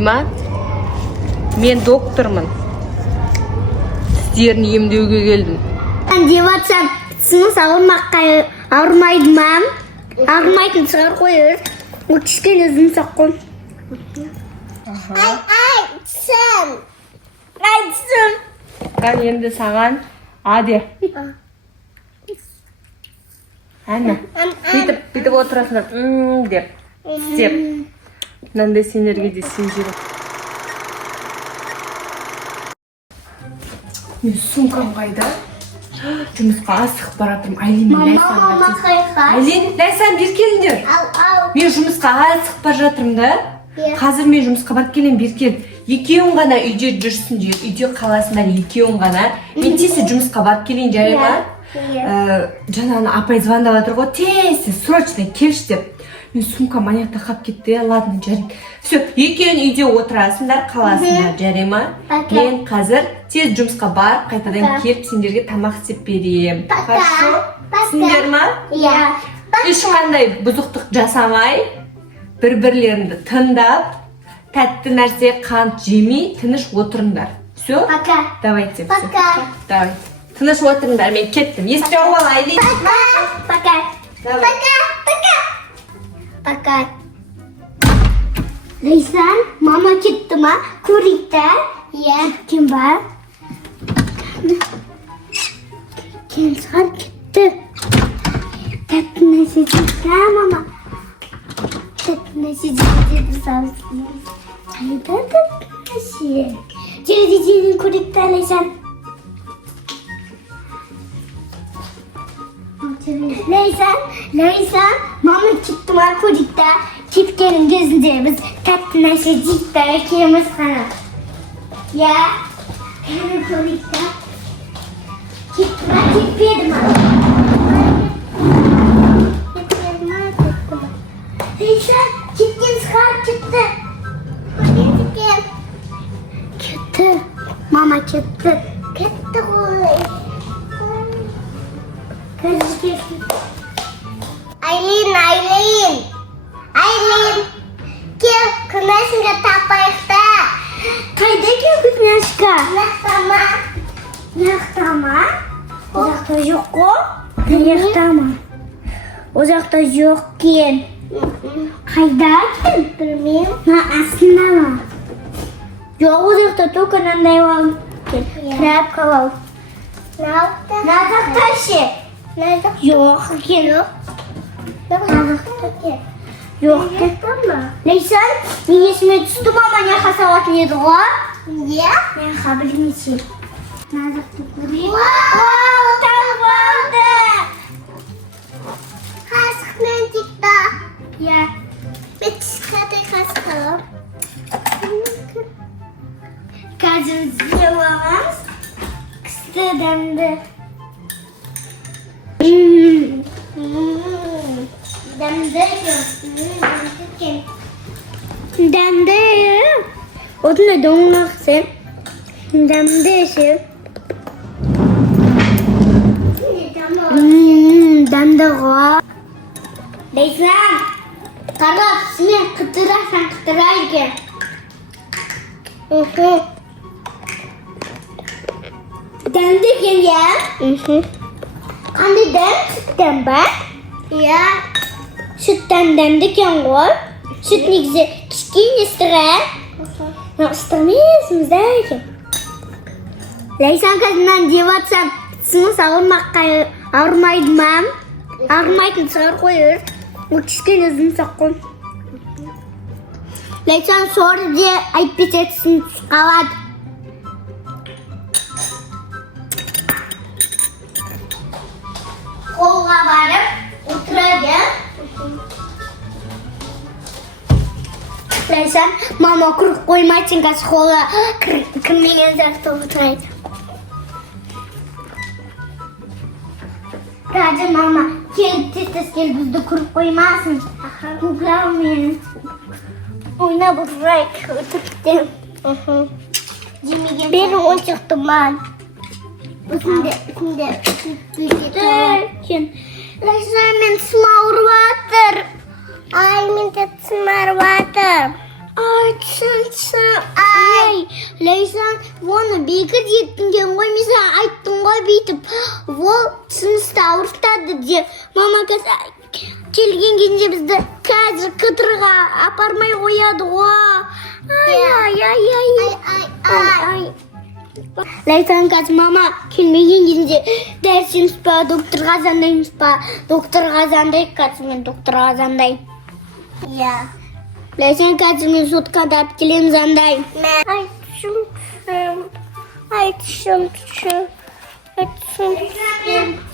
ма? Мен доктормын. Тістерін емдеуге келдім. Деп атсам, тісіңіз ауырмайды ма? Ауырмайтын шығар қойыр. Ол кішкене жұмсақ қой. Тісім. Тісім. Қан енді саған аде. Әні. Бүйтіп отырасыңдар. Деп. Істеп. Мынандай сендерге де істеу керек. Мен сумкам қайда? Жұмысқа асығып баратырмын. Айлин, Ләйсан, бер келіңдер. Мен жұмысқа асығып бара жатырмын да. Қазір мен жұмысқа барып келем, бер кел. Екеуің ғана үйде жүрсіңдер, үйде қаласыңдар екеуің ғана. Мен тез жұмысқа барып келейін, жарай ма? Жаңағы апай звондап жатыр ғой, тез, срочно келші деп. Мен сумкам аяқта қалып кетті, ладно, жарайды. Все, екеуің үйде отырасыңдар, қаласыңдар, жарай ма? Мен қазір тез жұмысқа барып, қайтадан келіп, сендерге тамақ істеп берем. Хорошо? Түсіндер ма? Ешқандай бұзықтық жасамай, бір-бірлеріңді тыңдап, тәтті нәрсе, қант жемей, тыныш отырыңдар. Все? Давайте, все. Давай. Тыныш отырыңдар, мен кеттім. Естіп ал, Айлин. Пока. Лейсан, мама кетті ма? Көрейік та? Кеткен ба? Кеткен саған кетті. Тәтті нәрсе дейді, мама. Тәтті нәрсе дейді сағызын. Қайда тәтті нәрсе? Телевизияны көрейік та, Лейсан. Лейсан, мама кетті ма? Көрейік та? Кеткенің кезінде біз тәтті нәрсе дейді та, екеуміз ғана. Әне көрейік та? Кетті ма? Кетпеді ма? Лейсан, кеткен шығар, кетті. Кетті. Мама кетті. Кетті ғой. Айлин. Кел, күнәсіңге тапайықта. Қайда кел күнәсіға? Нақтама? О жақта жоқ қо? Нақтама? О жақта жоқ кен. Қайда кен? Білмейм. Астында ма? Жоқ, о жақта только нандай вам. Кірәп қалау. Назақта ше? Жоқ кен. Жоқ кен. Лейсан, мен есіме түсті мама неға салатын еді ғой? Неға білмесе. Назақты көрейік. Таңып алды! Қасықмен тікті. Мен тісқадай қасық алам. Қазір зел аламыз. Кісті дәмді. Дәмді. Отында доңлақсы. Дәмді ше. Дәмді ғой. Лейсан, қарап, сен қытырасың, қытырайды. Дәмді екен, Қандай дәм? Сүттен ба? Сүттен дәмді екен ғой. Сүт негізі кішкене ыстырған. Ыстырмайсыңыз да екен. Лейсан қазынан деп атсам, тісіңіз ауырмайды ма? Ауырмайтын шығар қойыр. Ол кішкене жұмсақ қой. Лейсан соры де айтпесе тісін қалады. Қолға барып, отырады. Лейсан, мама күріп қоймайтын қазір қолға кірмеген зақты отырайды. Қазір мама, тез кел бізді күріп қоймасын. Күгілау мен. Ойнап отырайық, өтіріктен. Бері ойшықты ман. Үкінде Лейсан, мен тісім ауырып жатыр. Ай, мен де тісім ауырып жатыр. Ай, Лейсан, оны бекер жеттіңген ғой, мен саған айттым ғой бүйтіп. Ол тісімізді ауыртады деп. Мама келген кезде бізді қазір кытырға апармай қояды ғой. Ай. Лейсан қазір мама келмеген кезде дәрсіміз ба, докторға звондаймыз ба? Докторға звондайық, қазір мен докторға звондаймын. Иә. Лейсан қазір мен соткада алып келемін, звондаймын. Айтшым.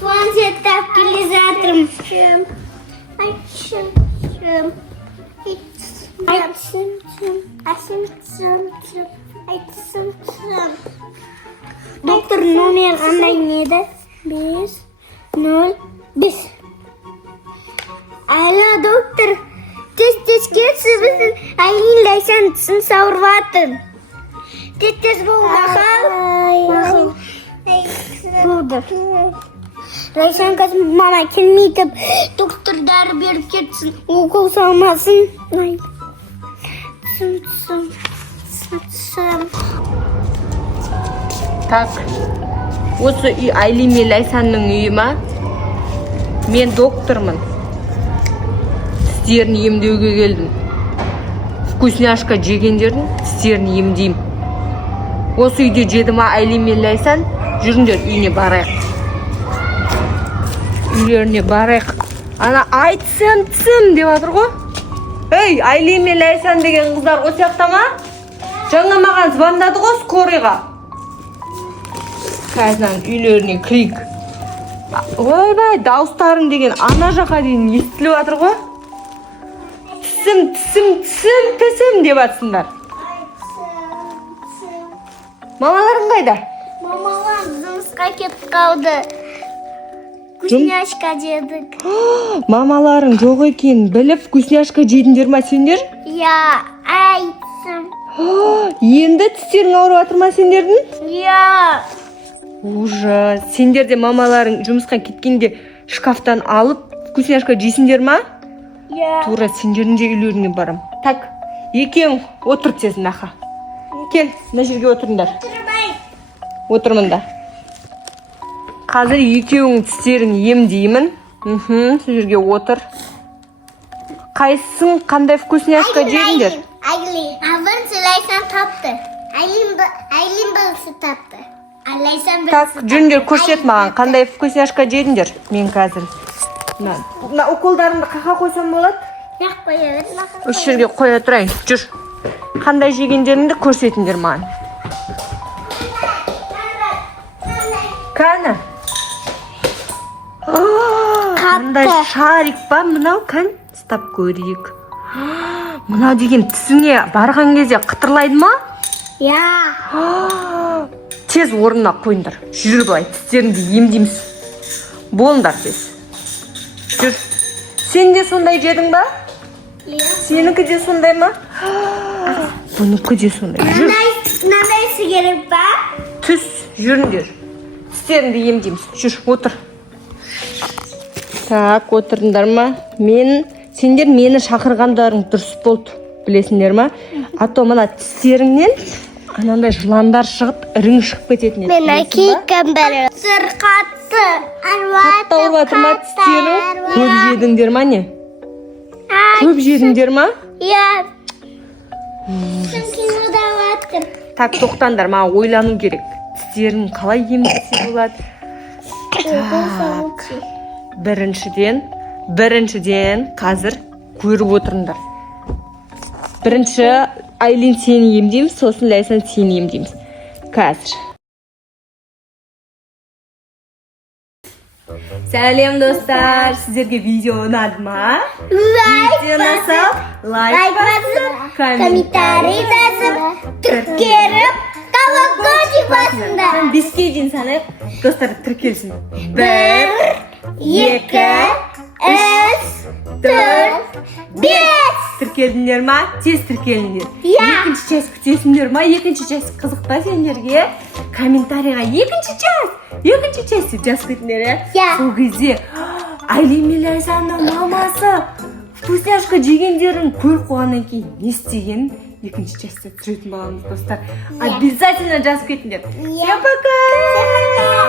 Планшетті алып келе жатырмын. Айтшым. Доктор номер қандай еді? 505. Алло, доктор. Тез келші, біздің Айлин Лейсан тісін сауырып жатыр. Тез бол. Болды. Лейсан қазір мама келмейді. Доктор дәрі беріп кетсін. Укол салмасын. Тісім. Так, осы үй Айлин мен Лейсанның үйі ма? Мен доктормын. Тістерін емдеуге келдім. Вкусняшка жегендердің тістерін емдеймін. Осы үйде жеді ма Айлин мен Лейсан? Жүріңдер, үйіне барайық. Үйлеріне барайық. Ана айтсам деп жатыр ғой. Ей, Айлин мен Лейсан деген қыздар осы жақта ма? Жаңа маған звондады ғой скорыйға. Қазір үйлеріне кірейік. Ойбай, дауыстарың деген ана жаққа дейін естіліп жатыр ғой. Тісім деп жатсыңдар. Мамаларың қайда? Мамалар жұмысқа кетіп қалды. Вкусняшка жедік. Мамаларың жоқ екен, біліп вкусняшка жедіңдер ма сендер? Я, айтсым. Енді тістерің ауырып жатыр ма сендердің? Я. Ужас. Сендер де мамаларың жұмысқа кеткенде шкафтан алып вкусняшка жейсіңдер ма? Я. Тура сендердің де үйлеріңе барам. Так, екеуің отыр тез наха. Кел, мына жерге отырыңдар. Отырмында. Қазір екеуің тістерін емдеймін. Сол жерге отыр. Қайсың қандай вкусняшка жедіңдер? Айлин. Бірінші Лейсан тапты. Айлин бірінші тапты. Так, жүріңдер көрсет маған, қандай вкусняшка жедіңдер? Мен қазір. Мына уколдарымды қақа қойсам болады? Яқ қоя бер. Осы жерге қоя тұрайын. Жүр. Қандай жегендеріңді көрсетіңдер маған. Қана? Қандай шарик ба мынау? Қан? Стап көрейік. Мынау деген тісіңе барған кезде қытырлайды ма? Я. Тез орнына қойыңдар. Жүр былай, тістеріңді емдейміз. Болыңдар тез. Жүр. Сен де сондай жедің ба? Сенікі де сондай ма? Бұныкі де сондай. Жүр. Нандайсы керек ба? Түс, жүріңдер. Тістеріңді емдейміз. Жүр, отыр. Так, отырыңдар ма? Сендер мені шақырғандарың дұрыс болды, білесіңдер ма? А то мына тістеріңнен анандай жыландар шығып, ірің шығып кететін еді. Мен әкейкім бәрі. Қатты. Қатты ауырып жатыр ма тістерің? Көп жедіңдер ма не? Көп жедіңдер ма? Я. Сен Так, тоқтаңдар, маған ойлану керек. Тістерін қалай емдесе болады? Так. Біріншіден қазір көріп отырыңдар. Бірінші Айлин сені емдейміз, сосын Лейсан сені емдейміз. Қазір. Сәлем достар, сіздерге видео ұнады ма? Видео ұнаса, лайк басып, комментарий жазып, тіркеліп, колокольчик басыңдар. 5-ке дейін санайық, достар тіркелсін. 1, 2, 3, 4, 5. Тіркелдіңдер ма? Тез тіркеліңдер. Екінші час күтесіңдер ма? Екінші час қызық па сендерге? Комментарийға екінші час деп жазып кетіңдер, сол кезде Айлин мен Лейсанның мамасы вкусняшка жегендерін көріп қойғаннан кейін не істеген? 2-ші частьта түсіретін боламыз достар. Обязательно жазып кетіңдер. Иә. Всем пока! Всем пока!